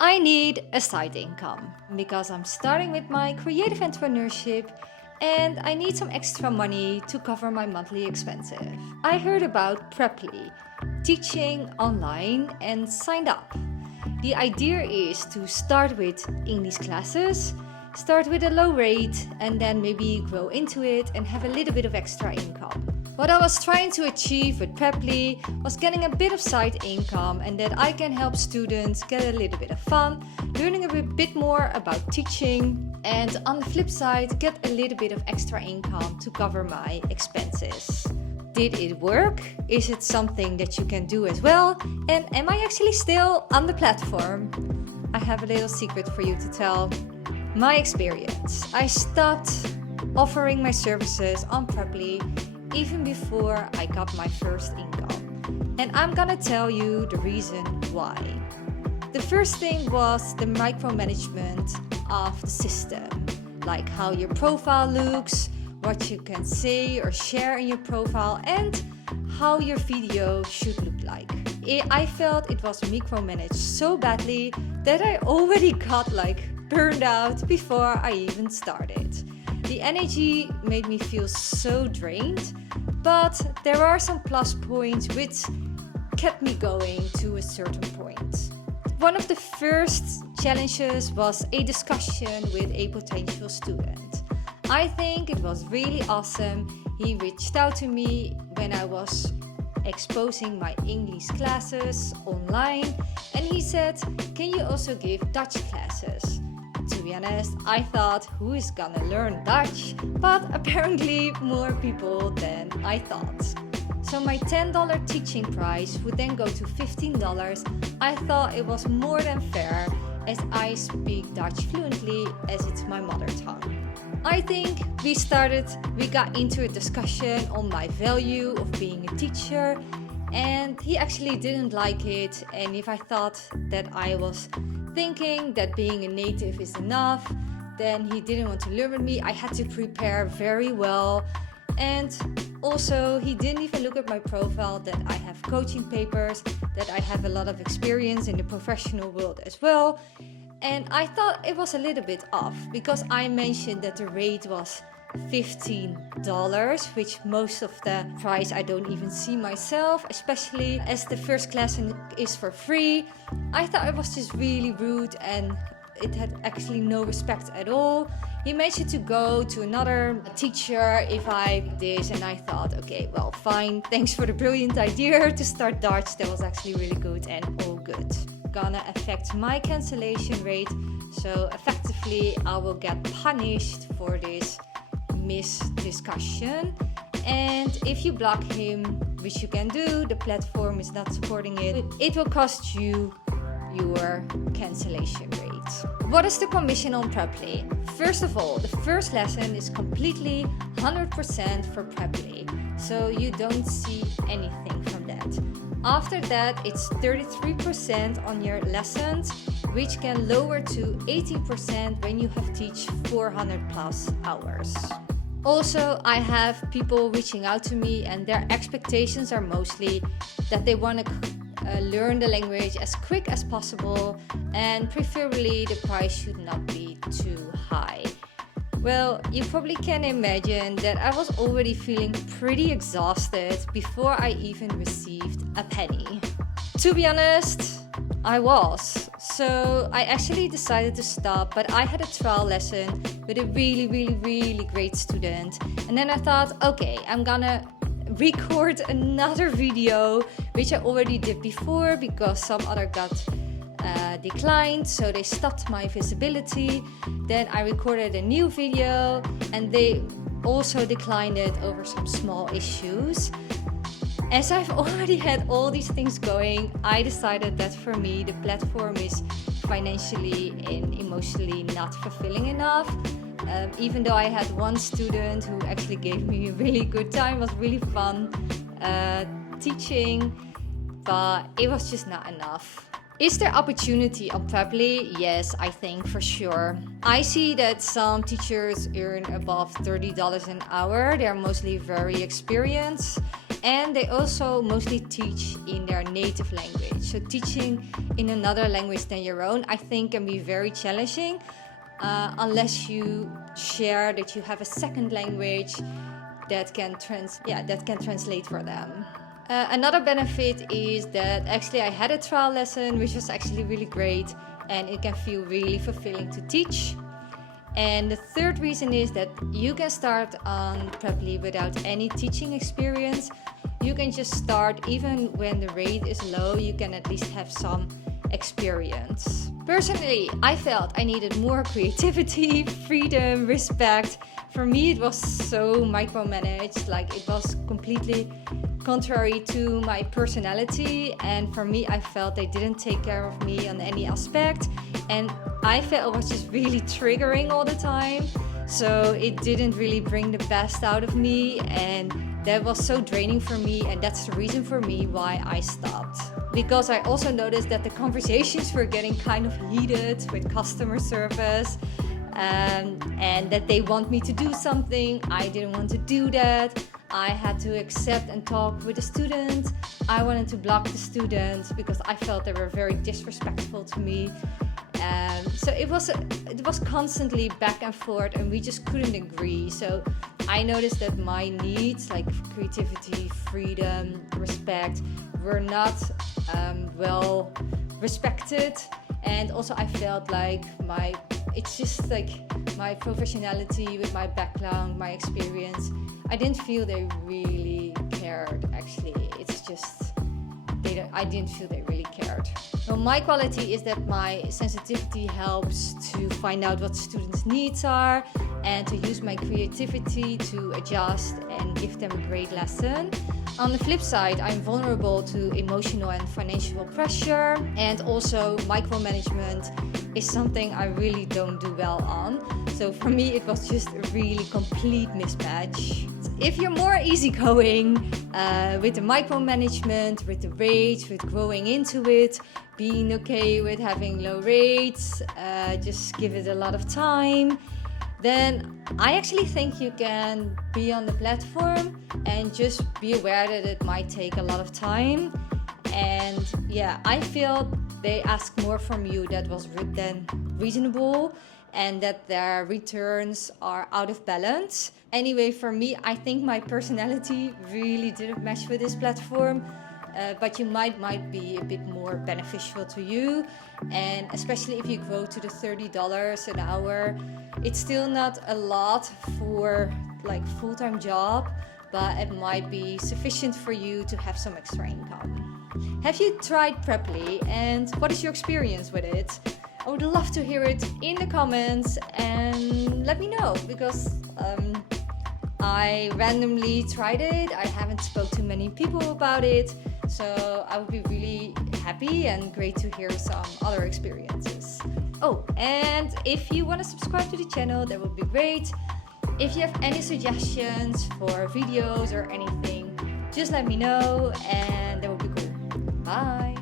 I need a side income because I'm starting with my creative entrepreneurship and I need some extra money to cover my monthly expenses. I heard about Preply, teaching online, and signed up. The idea is to start with English classes, start with a low rate, and then maybe grow into it and have a little bit of extra income. What I was trying to achieve with Preply was getting a bit of side income and that I can help students get a little bit of fun, learning a bit more about teaching, and on the flip side, get a little bit of extra income to cover my expenses. Did it work? Is it something that you can do as well? And am I actually still on the platform? I have a little secret for you to tell. My experience. I stopped offering my services on Preply even before I got my first income. And I'm gonna tell you the reason why. The first thing was the micromanagement of the system, like how your profile looks, what you can say or share in your profile, and how your video should look like. I felt it was micromanaged so badly that I already got burned out before I even started. The energy made me feel so drained, but there are some plus points which kept me going to a certain point. One of the first challenges was a discussion with a potential student. I think it was really awesome. He reached out to me when I was exposing my English classes online, and he said, "Can you also give Dutch classes?" To be honest, I thought, who is gonna learn Dutch? But apparently more people than I thought. So my $10 teaching price would then go to $15. I thought it was more than fair as I speak Dutch fluently as it's my mother tongue. I think we got into a discussion on my value of being a teacher, and he actually didn't like it, and if I thought that I was thinking that being a native is enough, then he didn't want to learn with me. I had to prepare very well, and also he didn't even look at my profile that I have coaching papers, that I have a lot of experience in the professional world as well. And I thought it was a little bit off because I mentioned that the rate was $15, which most of the price I don't even see myself, especially as the first class is for free. I thought it was just really rude and it had actually no respect at all. He mentioned to go to another teacher if I did this, and I thought, okay, well, fine, thanks for the brilliant idea to start Dutch. That was actually really good and all good. Gonna affect my cancellation rate, so effectively I will get punished for this misdiscussion. And if you block him, which you can do, the platform is not supporting it, it will cost you your cancellation rate. What is the commission on Preply? First of all, the first lesson is completely 100% for Preply, so you don't see anything from that. After that, it's 33% on your lessons, which can lower to 18% when you have teach 400 plus hours. Also, I have people reaching out to me and their expectations are mostly that they want to learn the language as quick as possible, and preferably the price should not be too high. Well, you probably can imagine that I was already feeling pretty exhausted before I even received a penny. To be honest, I was. So I actually decided to stop, but I had a trial lesson with a really great student. And then I thought, okay, I'm gonna record another video, which I already did before because some other got declined, so they stopped my visibility. Then I recorded a new video and they also declined it over some small issues. As I've already had all these things going, I decided that for me the platform is financially and emotionally not fulfilling enough. Even though I had one student who actually gave me a really good time, was really fun teaching, but it was just not enough. Is there opportunity on Preply? Yes, I think for sure. I see that some teachers earn above $30 an hour. They're mostly very experienced. And they also mostly teach in their native language. So teaching in another language than your own, I think, can be very challenging unless you share that you have a second language that can translate for them. Another benefit is that actually I had a trial lesson, which was actually really great, and it can feel really fulfilling to teach. And the third reason is that you can start on Preply without any teaching experience. You can just start even when the rate is low, you can at least have some experience. Personally, I felt I needed more creativity, freedom, respect. For me, it was so micromanaged, like it was completely contrary to my personality, and for me, I felt they didn't take care of me on any aspect, and I felt it was just really triggering all the time. So it didn't really bring the best out of me, and that was so draining for me, and that's the reason for me why I stopped. Because I also noticed that the conversations were getting kind of heated with customer service, and that they want me to do something. I didn't want to do that. I had to accept and talk with the student. I wanted to block the students because I felt they were very disrespectful to me. So it was constantly back and forth, and we just couldn't agree. So I noticed that my needs, like creativity, freedom, respect, were not well respected. And also I felt like it's just like my professionality with my background, my experience, I didn't feel they really cared. Actually, it's just I didn't feel they really cared. Well, my quality is that my sensitivity helps to find out what students' needs are and to use my creativity to adjust and give them a great lesson. On the flip side, I'm vulnerable to emotional and financial pressure, and also micromanagement is something I really don't do well on. So for me, it was just a really complete mismatch. If you're more easygoing with the micromanagement, with the rates, with growing into it, being okay with having low rates, just give it a lot of time, then I actually think you can be on the platform and just be aware that it might take a lot of time. And yeah, I feel they ask more from you that was then reasonable, and that their returns are out of balance. Anyway, for me, I think my personality really didn't match with this platform, but you might be a bit more beneficial to you. And especially if you grow to the $30 an hour, it's still not a lot for like full-time job, but it might be sufficient for you to have some extra income. Have you tried Preply, and what is your experience with it? I would love to hear it in the comments, and let me know, because I randomly tried it. I haven't spoke to many people about it, so I would be really happy and great to hear some other experiences. Oh, and if you want to subscribe to the channel, that would be great. If you have any suggestions for videos or anything, just let me know, and that would be cool. Bye!